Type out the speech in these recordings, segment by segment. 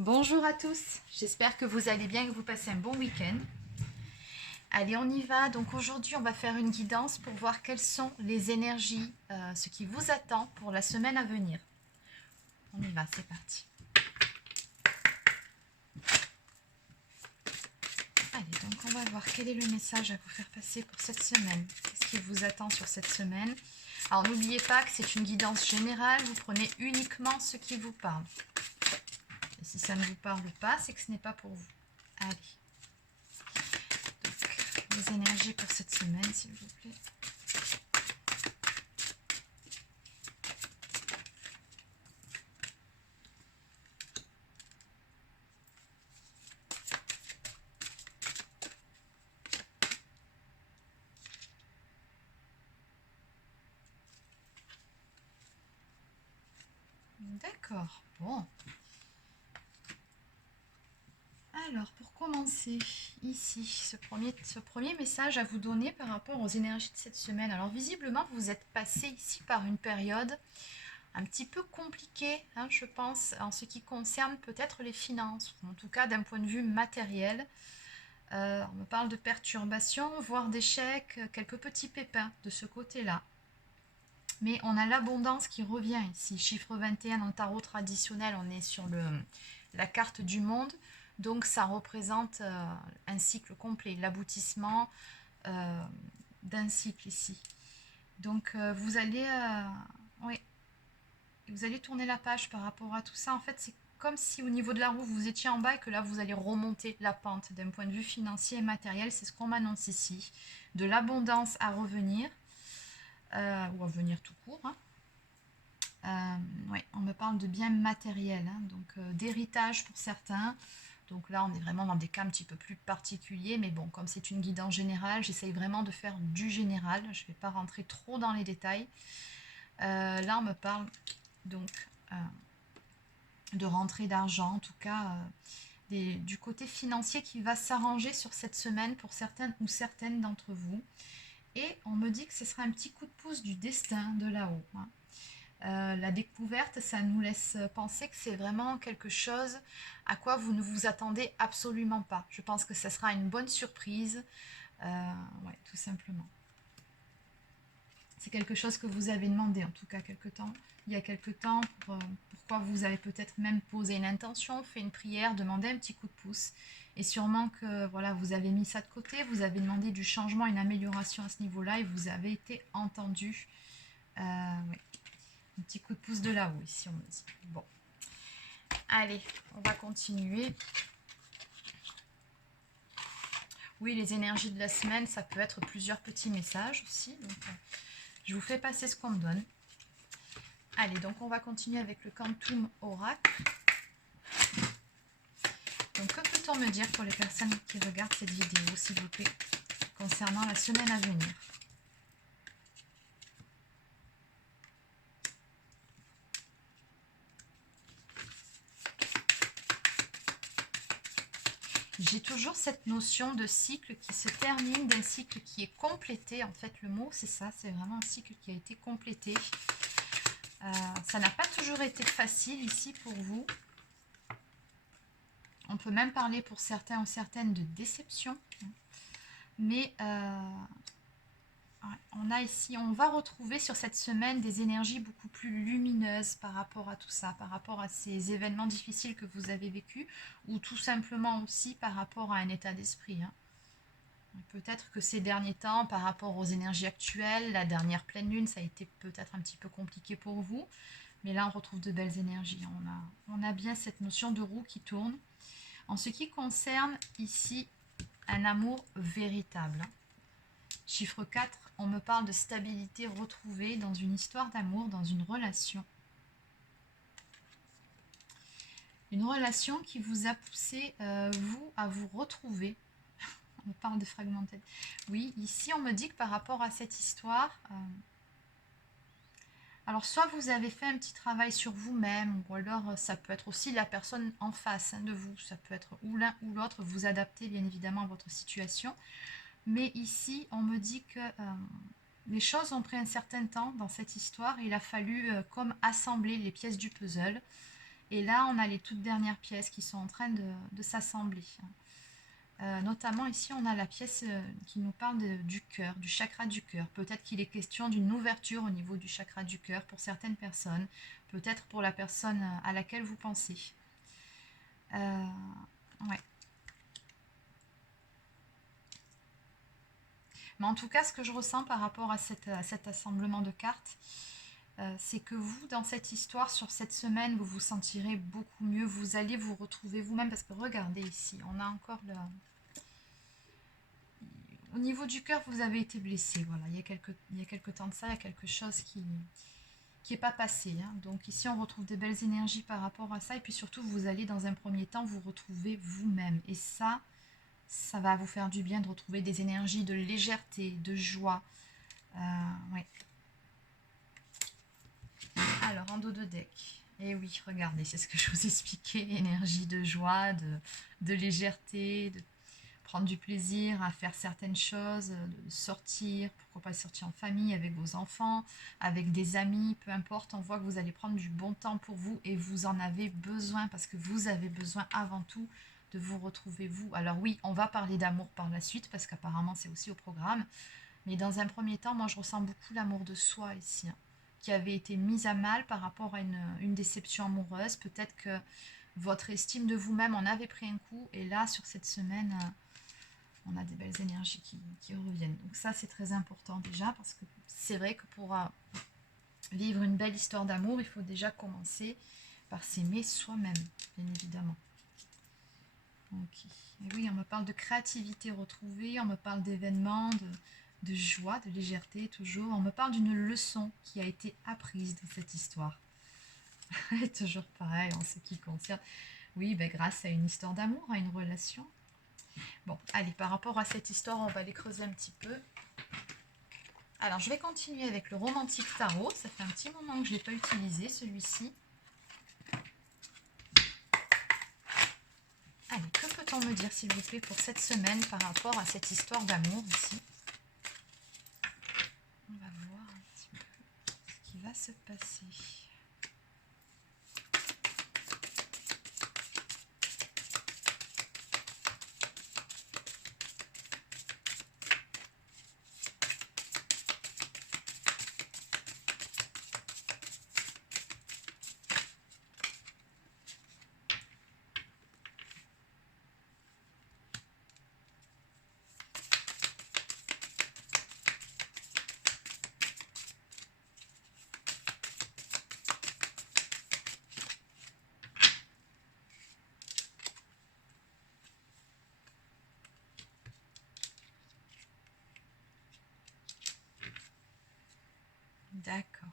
Bonjour à tous, j'espère que vous allez bien et que vous passez un bon week-end. Allez, on y va. Donc aujourd'hui, on va faire une guidance pour voir quelles sont les énergies, ce qui vous attend pour la semaine à venir. On y va, c'est parti. Allez, donc on va voir quel est le message à vous faire passer pour cette semaine. Qu'est-ce qui vous attend sur cette semaine? Alors n'oubliez pas que c'est une guidance générale, vous prenez uniquement ce qui vous parle. Et si ça ne vous parle pas, c'est que ce n'est pas pour vous. Allez. Les énergies pour cette semaine, s'il vous plaît. D'accord, bon. Alors, pour commencer, ici, ce premier message à vous donner par rapport aux énergies de cette semaine. Alors, visiblement, vous êtes passé ici par une période un petit peu compliquée, hein, je pense, en ce qui concerne peut-être les finances, ou en tout cas d'un point de vue matériel. On me parle de perturbations, voire d'échecs, quelques petits pépins de ce côté-là. Mais on a l'abondance qui revient ici. Chiffre 21 dans le tarot traditionnel, on est sur la carte du monde. Donc ça représente un cycle complet, l'aboutissement d'un cycle ici. Donc oui, vous allez tourner la page par rapport à tout ça. En fait, c'est comme si au niveau de la roue, vous étiez en bas et que là, vous allez remonter la pente d'un point de vue financier et matériel. C'est ce qu'on m'annonce ici. De l'abondance à revenir, ou à venir tout court, hein. Ouais, on me parle de biens matériels, hein, donc d'héritage pour certains. Donc là, on est vraiment dans des cas un petit peu plus particuliers, mais bon, comme c'est une guidance générale, j'essaye vraiment de faire du général. Je ne vais pas rentrer trop dans les détails. Là, on me parle donc de rentrée d'argent, en tout cas du côté financier qui va s'arranger sur cette semaine pour certaines ou certaines d'entre vous. Et on me dit que ce sera un petit coup de pouce du destin de là-haut, hein. La découverte, ça nous laisse penser que c'est vraiment quelque chose à quoi vous ne vous attendez absolument pas. Je pense que ça sera une bonne surprise, ouais, tout simplement. C'est quelque chose que vous avez demandé en tout cas il y a quelque temps, pourquoi vous avez peut-être même posé une intention, fait une prière, demandé un petit coup de pouce. Et sûrement que voilà, vous avez mis ça de côté, vous avez demandé du changement, une amélioration à ce niveau-là et vous avez été entendu. Ouais. Un petit coup de pouce de là-haut, ici, on me dit. Bon. Allez, on va continuer. Oui, les énergies de la semaine, ça peut être plusieurs petits messages aussi. Donc, je vous fais passer ce qu'on me donne. Allez, donc on va continuer avec le Quantum Oracle. Donc, que peut-on me dire pour les personnes qui regardent cette vidéo, s'il vous plaît, concernant la semaine à venir? J'ai toujours cette notion de cycle qui se termine, d'un cycle qui est complété. En fait, le mot, c'est ça, c'est vraiment un cycle qui a été complété. Ça n'a pas toujours été facile ici pour vous. On peut même parler pour certains ou certaines de déception. Mais on va retrouver sur cette semaine des énergies beaucoup plus lumineuses par rapport à tout ça, par rapport à ces événements difficiles que vous avez vécus, ou tout simplement aussi par rapport à un état d'esprit, hein. Peut-être que ces derniers temps, par rapport aux énergies actuelles, la dernière pleine lune, ça a été peut-être un petit peu compliqué pour vous. Mais là, on retrouve de belles énergies. On a bien cette notion de roue qui tourne. En ce qui concerne ici un amour véritable. Chiffre 4, on me parle de stabilité retrouvée dans une histoire d'amour, dans une relation. Une relation qui vous a poussé, vous, à vous retrouver. On parle de fragmenté. Oui, ici on me dit que par rapport à cette histoire, alors soit vous avez fait un petit travail sur vous-même, ou alors ça peut être aussi la personne en face, hein, de vous. Ça peut être ou l'un ou l'autre, vous adaptez bien évidemment à votre situation. Mais ici, on me dit que les choses ont pris un certain temps dans cette histoire. Il a fallu comme assembler les pièces du puzzle. Et là, on a les toutes dernières pièces qui sont en train de s'assembler. Notamment ici, on a la pièce qui nous parle du cœur, du chakra du cœur. Peut-être qu'il est question d'une ouverture au niveau du chakra du cœur pour certaines personnes. Peut-être pour la personne à laquelle vous pensez. Ouais. Mais en tout cas, ce que je ressens par rapport à cet assemblement de cartes, c'est que vous, dans cette histoire, sur cette semaine, vous vous sentirez beaucoup mieux. Vous allez vous retrouver vous-même. Parce que regardez ici, on a encore le... Au niveau du cœur, vous avez été blessé. Voilà, il y a quelques temps de ça, il y a quelque chose qui n'est pas passé. Hein. Donc ici, on retrouve des belles énergies par rapport à ça. Et puis surtout, vous allez dans un premier temps vous retrouver vous-même. Et ça va vous faire du bien de retrouver des énergies de légèreté, de joie. Ouais. Alors, en dos de deck. Et oui, regardez, c'est ce que je vous expliquais. Énergie de joie, de légèreté, de prendre du plaisir à faire certaines choses, de sortir, pourquoi pas sortir en famille, avec vos enfants, avec des amis, peu importe. On voit que vous allez prendre du bon temps pour vous et vous en avez besoin parce que vous avez besoin avant tout de vous retrouver vous. Alors oui, on va parler d'amour par la suite parce qu'apparemment c'est aussi au programme. Mais dans un premier temps, moi je ressens beaucoup l'amour de soi ici, hein, qui avait été mis à mal par rapport à une déception amoureuse. Peut-être que votre estime de vous-même en avait pris un coup. Et là, sur cette semaine, on a des belles énergies qui reviennent. Donc ça, c'est très important déjà, parce que c'est vrai que pour vivre une belle histoire d'amour, il faut déjà commencer par s'aimer soi-même, bien évidemment. Ok. Et oui, on me parle de créativité retrouvée, on me parle d'événements, de joie, de légèreté toujours. On me parle d'une leçon qui a été apprise dans cette histoire. Et toujours pareil en ce qui concerne. Oui, ben, grâce à une histoire d'amour, à une relation. Bon, allez, par rapport à cette histoire, on va aller creuser un petit peu. Alors, je vais continuer avec le romantique tarot. Ça fait un petit moment que je ne l'ai pas utilisé, celui-ci. Allez, que peut-on me dire, s'il vous plaît, pour cette semaine par rapport à cette histoire d'amour ici? On va voir un petit peu ce qui va se passer. D'accord.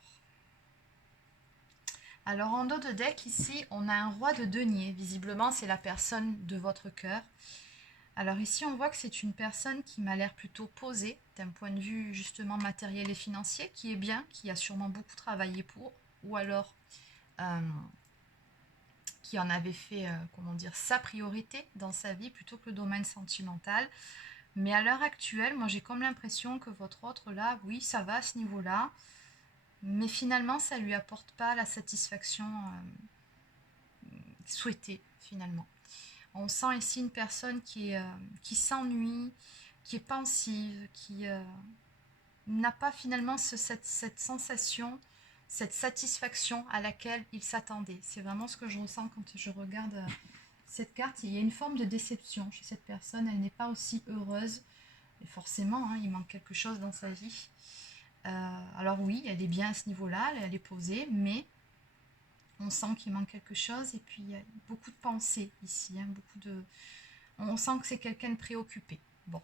Alors en dos de deck ici, on a un roi de denier. Visiblement, c'est la personne de votre cœur. Alors ici, on voit que c'est une personne qui m'a l'air plutôt posée d'un point de vue justement matériel et financier, qui est bien, qui a sûrement beaucoup travaillé pour, ou alors qui en avait fait, comment dire, sa priorité dans sa vie plutôt que le domaine sentimental. Mais à l'heure actuelle, moi j'ai comme l'impression que votre autre là, oui, ça va à ce niveau-là, mais finalement ça lui apporte pas la satisfaction souhaitée finalement. On sent ici une personne qui s'ennuie, qui est pensive, qui n'a pas finalement cette sensation, cette satisfaction à laquelle il s'attendait. C'est vraiment ce que je ressens quand je regarde cette carte. Il y a une forme de déception chez cette personne, elle n'est pas aussi heureuse. Et forcément, hein, il manque quelque chose dans sa vie. Alors oui, elle est bien à ce niveau-là, elle est posée, mais on sent qu'il manque quelque chose. Et puis il y a beaucoup de pensées ici, hein, on sent que c'est quelqu'un de préoccupé. Bon.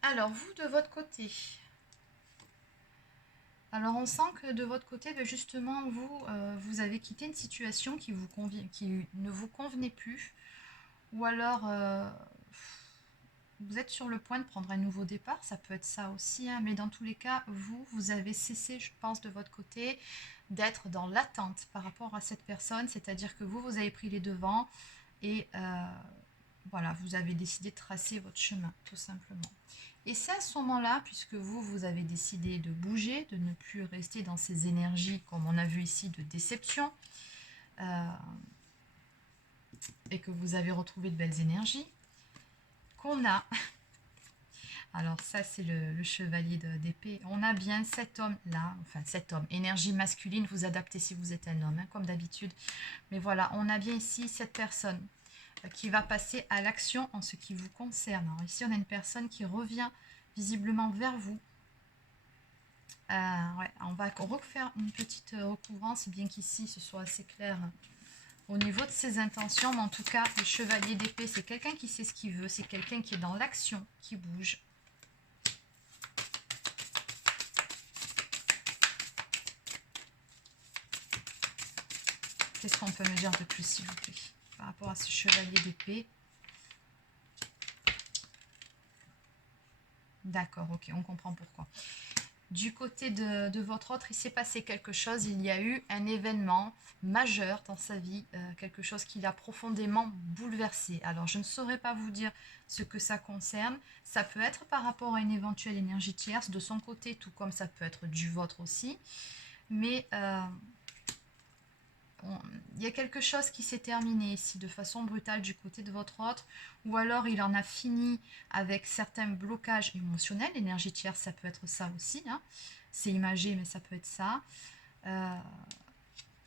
Alors vous, de votre côté, alors on sent que de votre côté, justement, vous avez quitté une situation qui ne vous convenait plus, ou alors vous êtes sur le point de prendre un nouveau départ, ça peut être ça aussi, hein, mais dans tous les cas, vous avez cessé, je pense, de votre côté, d'être dans l'attente par rapport à cette personne, c'est-à-dire que vous avez pris les devants et voilà, vous avez décidé de tracer votre chemin, tout simplement. Et c'est à ce moment-là, puisque vous avez décidé de bouger, de ne plus rester dans ces énergies, comme on a vu ici, de déception, et que vous avez retrouvé de belles énergies. Qu'on a, alors ça c'est le chevalier d'épée, on a bien cet homme là, enfin cet homme, énergie masculine, vous adaptez si vous êtes un homme, hein, comme d'habitude. Mais voilà, on a bien ici cette personne qui va passer à l'action en ce qui vous concerne. Alors ici on a une personne qui revient visiblement vers vous. Ouais, on va refaire une petite recouvrance, bien qu'ici ce soit assez clair au niveau de ses intentions. Mais en tout cas, le chevalier d'épée, c'est quelqu'un qui sait ce qu'il veut, c'est quelqu'un qui est dans l'action, qui bouge. Qu'est-ce qu'on peut me dire de plus, s'il vous plaît, par rapport à ce chevalier d'épée? D'accord, ok, on comprend pourquoi. Du côté de votre autre, il s'est passé quelque chose, il y a eu un événement majeur dans sa vie, quelque chose qui l'a profondément bouleversé. Alors, je ne saurais pas vous dire ce que ça concerne. Ça peut être par rapport à une éventuelle énergie tierce de son côté, tout comme ça peut être du vôtre aussi. Mais il y a quelque chose qui s'est terminé ici de façon brutale du côté de votre autre, ou alors il en a fini avec certains blocages émotionnels. L'énergie tierce, ça peut être ça aussi, hein. C'est imagé, mais ça peut être ça.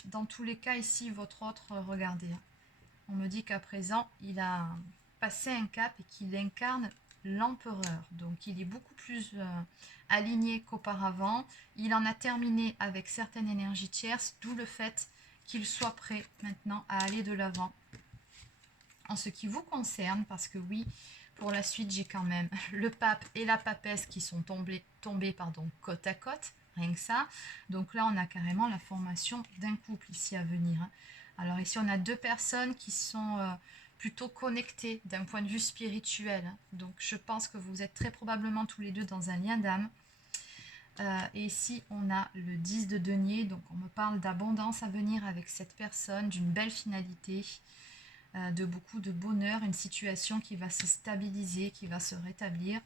Dans tous les cas, ici, votre autre, regardez, on me dit qu'à présent, il a passé un cap et qu'il incarne l'empereur. Donc, il est beaucoup plus aligné qu'auparavant. Il en a terminé avec certaines énergies tierces, d'où le fait qu'il soit prêt maintenant à aller de l'avant en ce qui vous concerne, parce que oui, pour la suite, j'ai quand même le pape et la papesse qui sont tombés côte à côte, rien que ça. Donc là, on a carrément la formation d'un couple ici à venir. Alors ici, on a deux personnes qui sont plutôt connectées d'un point de vue spirituel. Donc je pense que vous êtes très probablement tous les deux dans un lien d'âme. Et ici, on a le 10 de denier, donc on me parle d'abondance à venir avec cette personne, d'une belle finalité, de beaucoup de bonheur, une situation qui va se stabiliser, qui va se rétablir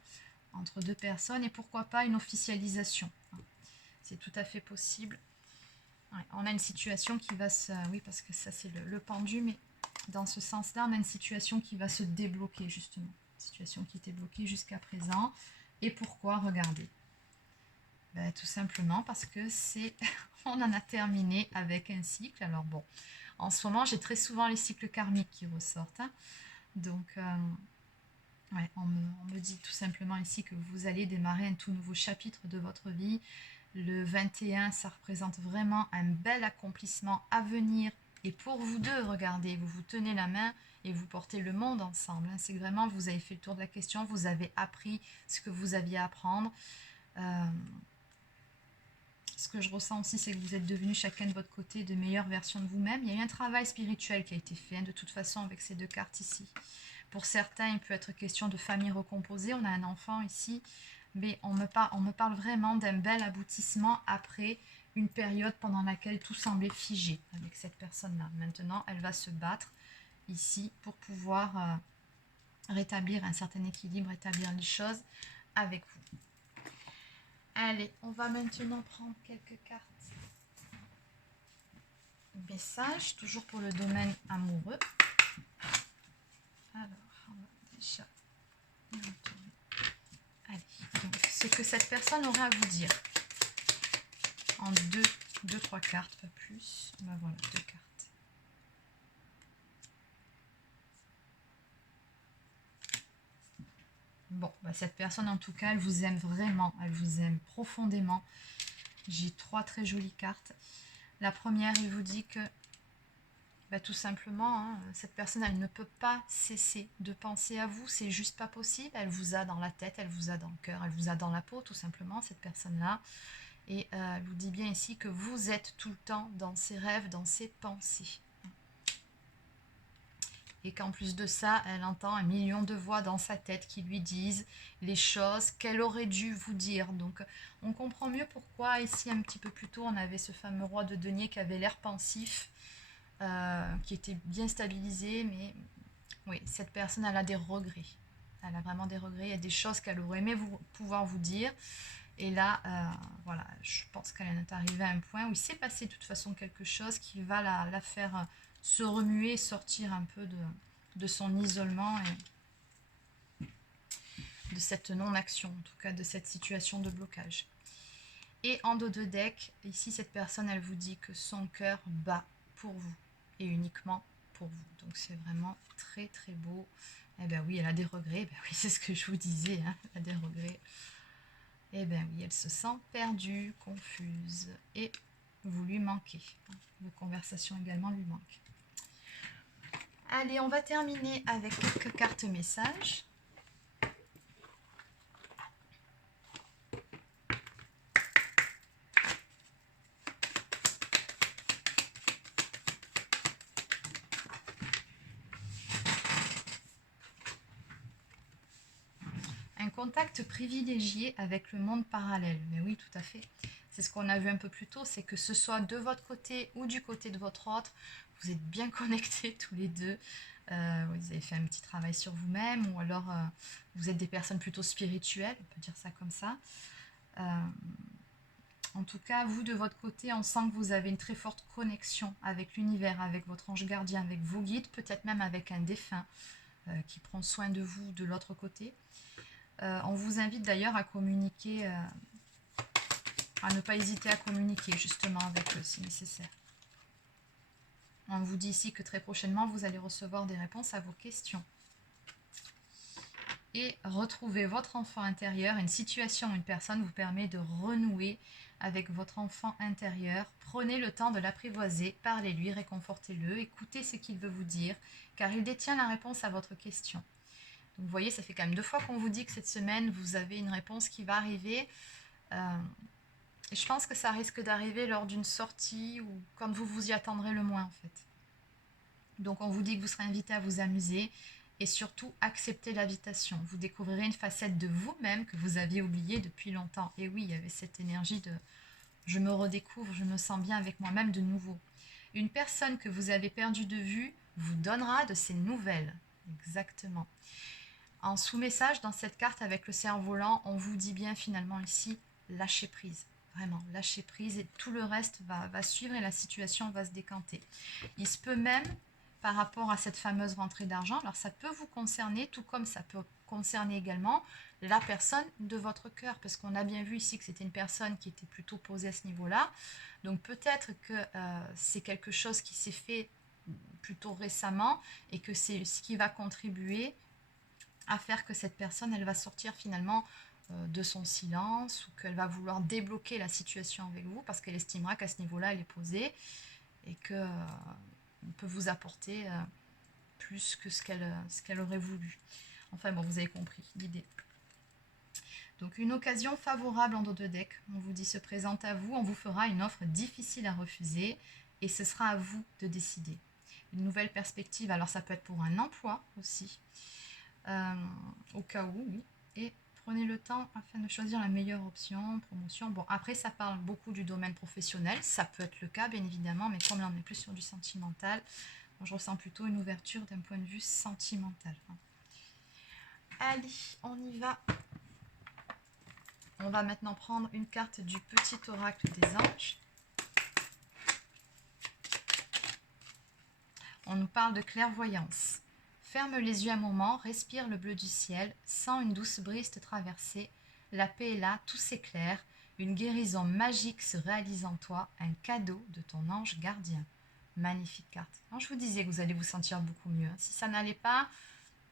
entre deux personnes, et pourquoi pas une officialisation. C'est tout à fait possible. Ouais, on a une situation qui va se... Oui, parce que ça c'est le pendu, mais dans ce sens-là, on a une situation qui va se débloquer, justement. Une situation qui était bloquée jusqu'à présent. Et pourquoi? Regardez. Ben, tout simplement parce que c'est... on en a terminé avec un cycle. Alors bon, en ce moment, j'ai très souvent les cycles karmiques qui ressortent. Hein. Donc, ouais, on me dit tout simplement ici que vous allez démarrer un tout nouveau chapitre de votre vie. Le 21, ça représente vraiment un bel accomplissement à venir. Et pour vous deux, regardez, vous vous tenez la main et vous portez le monde ensemble. Hein. C'est vraiment, vous avez fait le tour de la question, vous avez appris ce que vous aviez à apprendre. Ce que je ressens aussi, c'est que vous êtes devenus chacun de votre côté de meilleures versions de vous-même. Il y a eu un travail spirituel qui a été fait, hein, de toute façon, avec ces deux cartes ici. Pour certains, il peut être question de famille recomposée. On a un enfant ici, mais on me parle vraiment d'un bel aboutissement après une période pendant laquelle tout semblait figé avec cette personne-là. Maintenant, elle va se battre ici pour pouvoir rétablir un certain équilibre, rétablir les choses avec vous. Allez, on va maintenant prendre quelques cartes. Message, toujours pour le domaine amoureux. Alors, on va déjà... Allez, donc, ce que cette personne aurait à vous dire. En deux, trois cartes, pas plus. Ben voilà, deux cartes. Bon, bah cette personne en tout cas, elle vous aime vraiment, elle vous aime profondément. J'ai trois très jolies cartes. La première, il vous dit que bah, tout simplement, hein, cette personne, elle ne peut pas cesser de penser à vous, c'est juste pas possible. Elle vous a dans la tête, elle vous a dans le cœur, elle vous a dans la peau, tout simplement, cette personne-là. Et elle vous dit bien ici que vous êtes tout le temps dans ses rêves, dans ses pensées. Et qu'en plus de ça, elle entend un million de voix dans sa tête qui lui disent les choses qu'elle aurait dû vous dire. Donc on comprend mieux pourquoi ici un petit peu plus tôt on avait ce fameux roi de denier qui avait l'air pensif, qui était bien stabilisé, mais oui, cette personne elle a des regrets. Elle a vraiment des regrets, il y a des choses qu'elle aurait aimé pouvoir vous dire. Et là, voilà, je pense qu'elle est arrivée à un point où il s'est passé de toute façon quelque chose qui va la faire se remuer, sortir un peu de son isolement et de cette non-action, en tout cas de cette situation de blocage. Et en dos de deck, ici cette personne elle vous dit que son cœur bat pour vous et uniquement pour vous. Donc c'est vraiment très très beau. Eh bien oui, elle a des regrets, ben oui, c'est ce que je vous disais, hein, elle a des regrets. Eh bien oui, elle se sent perdue, confuse et vous lui manquez. Vos conversations également lui manquent. Allez, on va terminer avec quelques cartes messages. Un contact privilégié avec le monde parallèle. Mais oui, tout à fait. C'est ce qu'on a vu un peu plus tôt, c'est que ce soit de votre côté ou du côté de votre autre, vous êtes bien connectés tous les deux. Vous avez fait un petit travail sur vous-même, ou alors vous êtes des personnes plutôt spirituelles, on peut dire ça comme ça. En tout cas, vous de votre côté, on sent que vous avez une très forte connexion avec l'univers, avec votre ange gardien, avec vos guides, peut-être même avec un défunt qui prend soin de vous de l'autre côté. On vous invite d'ailleurs à communiquer, à ne pas hésiter à communiquer justement avec eux si nécessaire. On vous dit ici que très prochainement, vous allez recevoir des réponses à vos questions. Et retrouver votre enfant intérieur, une situation, une personne vous permet de renouer avec votre enfant intérieur. Prenez le temps de l'apprivoiser, parlez-lui, réconfortez-le, écoutez ce qu'il veut vous dire, car il détient la réponse à votre question. Donc vous voyez, ça fait quand même 2 fois qu'on vous dit que cette semaine, vous avez une réponse qui va arriver. Et je pense que ça risque d'arriver lors d'une sortie ou quand vous vous y attendrez le moins en fait. Donc on vous dit que vous serez invité à vous amuser et surtout accepter l'invitation. Vous découvrirez une facette de vous-même que vous aviez oubliée depuis longtemps. Et oui, il y avait cette énergie de je me redécouvre, je me sens bien avec moi-même de nouveau. Une personne que vous avez perdue de vue vous donnera de ses nouvelles. Exactement. En sous-message, dans cette carte avec le cerf-volant, on vous dit bien finalement ici, lâcher prise. Vraiment, lâcher prise et tout le reste va suivre et la situation va se décanter. Il se peut même, par rapport à cette fameuse rentrée d'argent, alors ça peut vous concerner, tout comme ça peut concerner également la personne de votre cœur, parce qu'on a bien vu ici que c'était une personne qui était plutôt posée à ce niveau-là. Donc peut-être que c'est quelque chose qui s'est fait plutôt récemment et que c'est ce qui va contribuer à faire que cette personne, elle va sortir finalement de son silence ou qu'elle va vouloir débloquer la situation avec vous parce qu'elle estimera qu'à ce niveau-là, elle est posée et qu'on peut vous apporter plus que ce qu'elle aurait voulu. Enfin bon, vous avez compris l'idée. Donc une occasion favorable en dos de deck, on vous dit se présente à vous, on vous fera une offre difficile à refuser et ce sera à vous de décider. Une nouvelle perspective, alors ça peut être pour un emploi aussi, au cas où, oui. Et prenez le temps afin de choisir la meilleure option, promotion. Bon, après, ça parle beaucoup du domaine professionnel. Ça peut être le cas, bien évidemment, mais comme là, on est plus sur du sentimental, moi, je ressens plutôt une ouverture d'un point de vue sentimental. Allez, on y va. On va maintenant prendre une carte du petit oracle des anges. On nous parle de clairvoyance. Ferme les yeux un moment, respire le bleu du ciel, sens une douce brise te traverser. La paix est là, tout s'éclaire. Une guérison magique se réalise en toi, un cadeau de ton ange gardien. Magnifique carte. Alors, je vous disais que vous allez vous sentir beaucoup mieux. Si ça n'allait pas,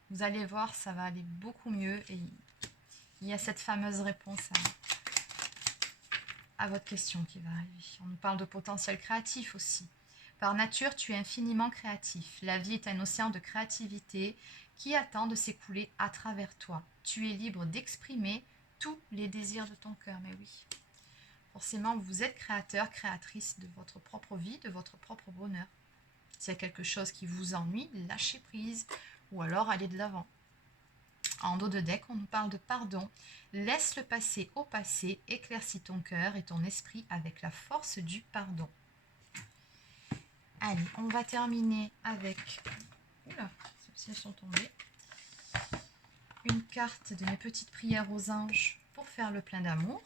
vous allez voir, ça va aller beaucoup mieux. Et il y a cette fameuse réponse à votre question qui va arriver. On nous parle de potentiel créatif aussi. Par nature, tu es infiniment créatif. La vie est un océan de créativité qui attend de s'écouler à travers toi. Tu es libre d'exprimer tous les désirs de ton cœur. Mais oui, forcément, vous êtes créateur, créatrice de votre propre vie, de votre propre bonheur. S'il y a quelque chose qui vous ennuie, lâchez prise ou alors allez de l'avant. En dos de deck, on nous parle de pardon. Laisse le passé au passé, éclaircis ton cœur et ton esprit avec la force du pardon. Allez, on va terminer avec... Oula, celles-ci elles sont tombées. Une carte de mes petites prières aux anges pour faire le plein d'amour.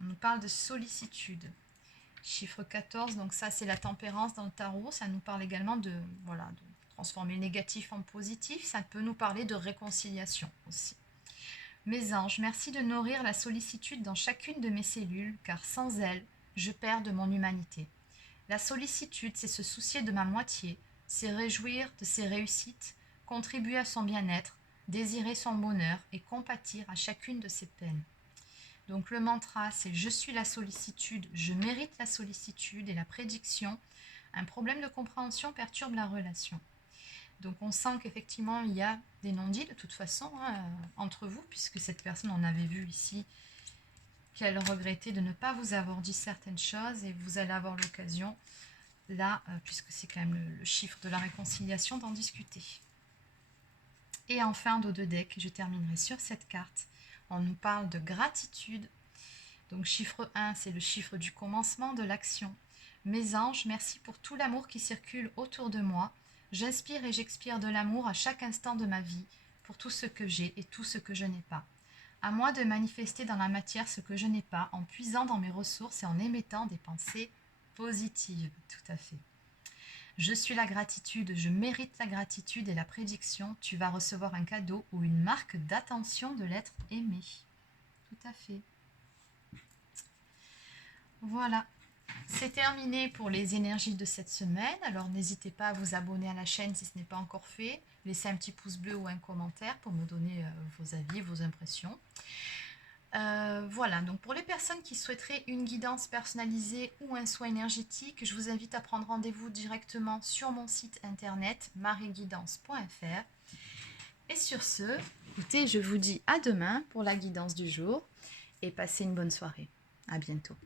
On nous parle de sollicitude. Chiffre 14, donc ça c'est la tempérance dans le tarot. Ça nous parle également de transformer le négatif en positif. Ça peut nous parler de réconciliation aussi. Mes anges, merci de nourrir la sollicitude dans chacune de mes cellules, car sans elle, je perds de mon humanité. La sollicitude, c'est se soucier de ma moitié, c'est réjouir de ses réussites, contribuer à son bien-être, désirer son bonheur et compatir à chacune de ses peines. Donc le mantra, c'est je suis la sollicitude, je mérite la sollicitude, et la prédiction, un problème de compréhension perturbe la relation. Donc on sent qu'effectivement il y a des non-dits de toute façon entre vous, puisque cette personne, on avait vu ici qu'elle regrettait de ne pas vous avoir dit certaines choses, et vous allez avoir l'occasion là, puisque c'est quand même le chiffre de la réconciliation, d'en discuter. Et enfin, dos de deck, je terminerai sur cette carte. On nous parle de gratitude. Donc chiffre 1, c'est le chiffre du commencement, de l'action. Mes anges, merci pour tout l'amour qui circule autour de moi. J'inspire et j'expire de l'amour à chaque instant de ma vie, pour tout ce que j'ai et tout ce que je n'ai pas. À moi de manifester dans la matière ce que je n'ai pas, en puisant dans mes ressources et en émettant des pensées positives. Tout à fait. Je suis la gratitude, je mérite la gratitude et la prédiction. Tu vas recevoir un cadeau ou une marque d'attention de l'être aimé. Tout à fait. Voilà. C'est terminé pour les énergies de cette semaine. Alors n'hésitez pas à vous abonner à la chaîne si ce n'est pas encore fait. Laissez un petit pouce bleu ou un commentaire pour me donner vos avis, vos impressions. Voilà, donc pour les personnes qui souhaiteraient une guidance personnalisée ou un soin énergétique, je vous invite à prendre rendez-vous directement sur mon site internet marieguidance.fr. Et sur ce, écoutez, je vous dis à demain pour la guidance du jour et passez une bonne soirée. À bientôt.